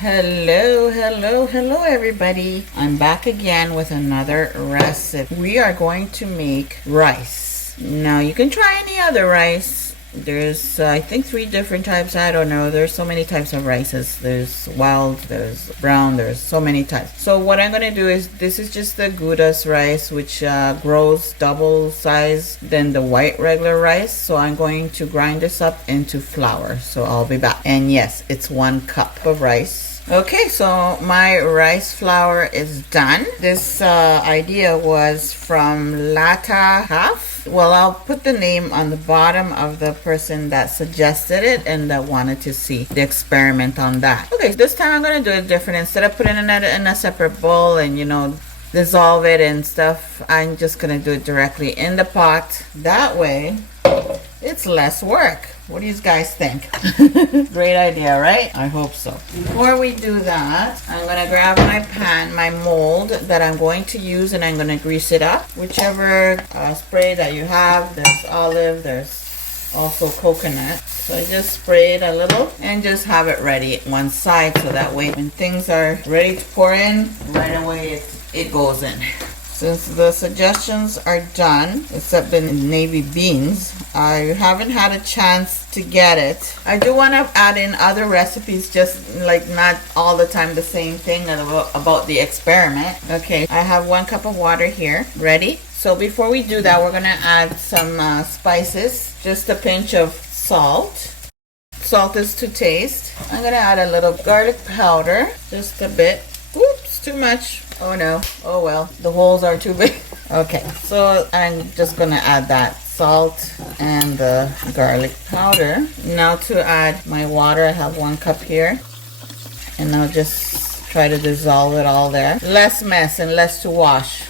Hello, hello, hello everybody. I'm back again with another recipe. We are going to make rice. Now you can try any other rice. There's I think 3 different types. I don't know. There's so many types of rices. There's wild, there's brown, there's so many types. So what I'm going to do is, this is just the Gouda's rice, which grows double size than the white regular rice. So I'm going to grind this up into flour. So I'll be back. And yes, it's 1 cup of rice. Okay, so my rice flour is done. This idea was from Latino. Well, I'll put the name on the bottom of the person that suggested it and that wanted to see the experiment on that. Okay, this time I'm going to do it different. Instead of putting it in a separate bowl and, dissolve it and stuff, I'm just going to do it directly in the pot. That way, it's less work. What do you guys think? Great idea, right? I hope so. Before we do that, I'm going to grab my pan, my mold that I'm going to use, and I'm going to grease it up. Whichever spray that you have. There's olive, there's also coconut. So I just spray it a little and just have it ready at one side, so that way when things are ready to pour in, right away it goes in. Since the suggestions are done, except the navy beans, I haven't had a chance to get it. I do want to add in other recipes, just like not all the time the same thing about the experiment. Okay, I have 1 cup of water here, ready. So before we do that, we're going to add some spices, just a pinch of salt. Salt is to taste. I'm going to add a little garlic powder, just a bit. Oops, too much. Oh no, oh well, the holes are too big. Okay, so I'm just gonna add that salt and the garlic powder. Now to add my water, I have 1 cup here. And I'll just try to dissolve it all there. Less mess and less to wash.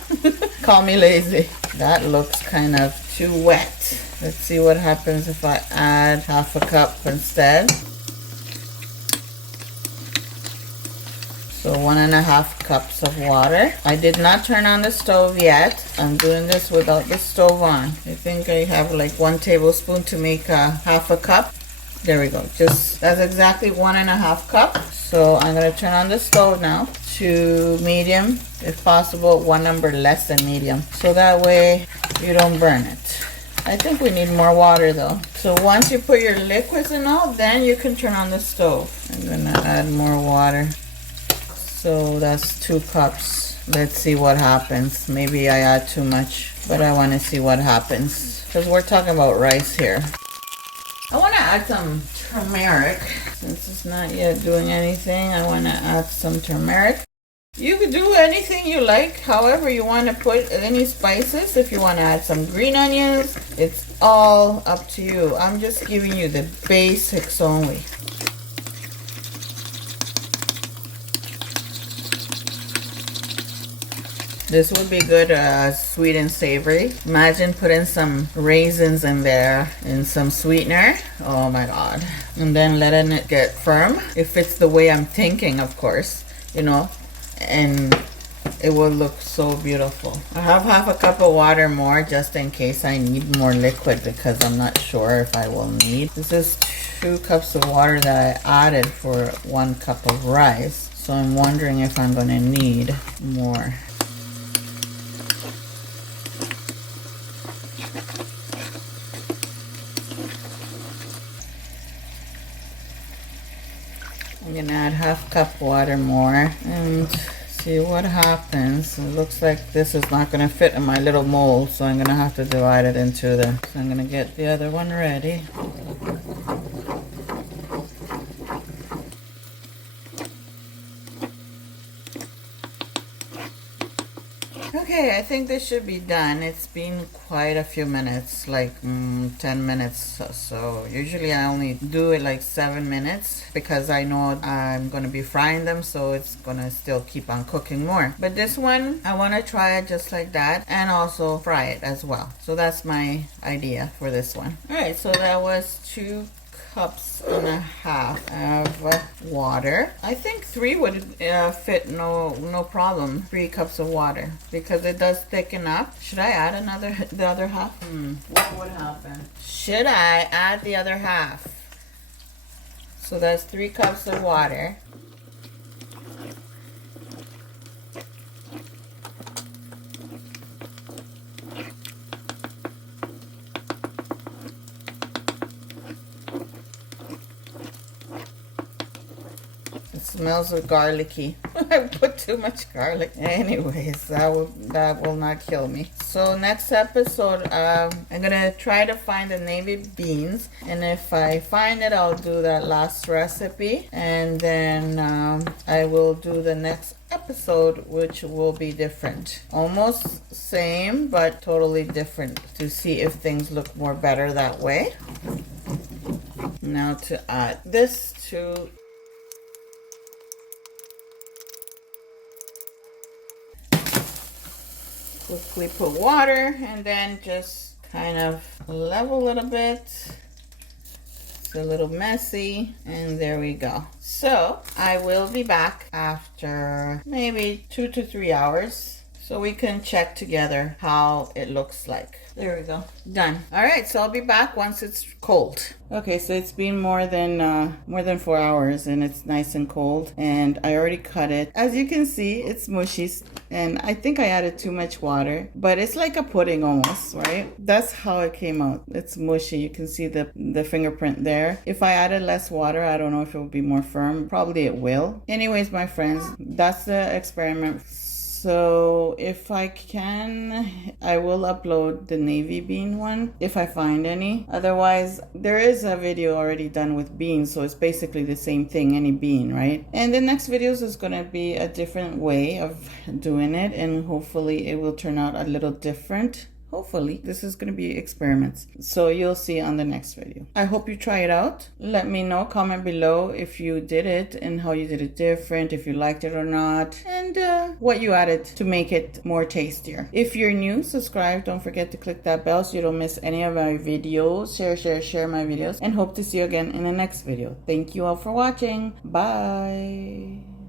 Call me lazy. That looks kind of too wet. Let's see what happens if I add half a cup instead. So 1.5 cups of water. I did not turn on the stove yet. I'm doing this without the stove on. I think I have like 1 tablespoon to make half a cup. There we go. That's exactly 1.5 cups. So I'm gonna turn on the stove now to medium, if possible, 1 number less than medium. So that way you don't burn it. I think we need more water though. So once you put your liquids and all, then you can turn on the stove. I'm gonna add more water. So that's 2 cups. Let's see what happens. Maybe I add too much, but I want to see what happens because we're talking about rice here. I want to add some turmeric. Since it's not yet doing anything, I want to add some turmeric. You could do anything you like, however you want to put any spices. If you want to add some green onions, it's all up to you. I'm just giving you the basics only. This would be good, sweet and savory. Imagine putting some raisins in there and some sweetener. Oh my God. And then letting it get firm. If it's the way I'm thinking, of course, and it will look so beautiful. I have half a cup of water more just in case I need more liquid, because I'm not sure if I will need. This is 2 cups of water that I added for 1 cup of rice. So I'm wondering if I'm gonna need more. I'm gonna add half cup water more and see what happens. It looks like this is not gonna fit in my little mold, so I'm gonna have to divide it into the. So I'm gonna get the other one ready. Okay, I think this should be done. It's been quite a few minutes, like 10 minutes. So usually I only do it like 7 minutes because I know I'm going to be frying them, so it's going to still keep on cooking more. But this one, I want to try it just like that and also fry it as well. So that's my idea for this one. All right, so that was 2 cups and a half of water. I think 3 would fit no problem. 3 cups of water because it does thicken up. Should I add the other half? What would happen? Should I add the other half? So that's 3 cups of water. smells garlicky. I put too much garlic. Anyways, that will not kill me. So next episode, I'm gonna try to find the navy beans, and if I find it, I'll do that last recipe, and then I will do the next episode, which will be different. Almost same, but totally different, to see if things look more better that way. Now to add this to quickly put water, and then just kind of level a little bit. It's a little messy, and there we go. So I will be back after maybe 2 to 3 hours, so we can check together how it looks like. There we go. Done. All right, so I'll be back once it's cold. Okay, so it's been more than 4 hours, and it's nice and cold, and I already cut it. As you can see, it's mushy, and I think I added too much water, but it's like a pudding almost, right? That's how it came out. It's mushy. You can see the fingerprint there. If I added less water, I don't know if it would be more firm. Probably it will. Anyways, my friends, that's the experiment. So if I can, I will upload the navy bean one if I find any. Otherwise, there is a video already done with beans, so it's basically the same thing, any bean, right? And the next videos is going to be a different way of doing it, and hopefully it will turn out a little different. Hopefully, this is going to be experiments. So you'll see on the next video. I hope you try it out. Let me know, comment below if you did it and how you did it different, if you liked it or not, and what you added to make it more tastier. If you're new, subscribe. Don't forget to click that bell so you don't miss any of my videos. Share my videos, and hope to see you again in the next video. Thank you all for watching. Bye.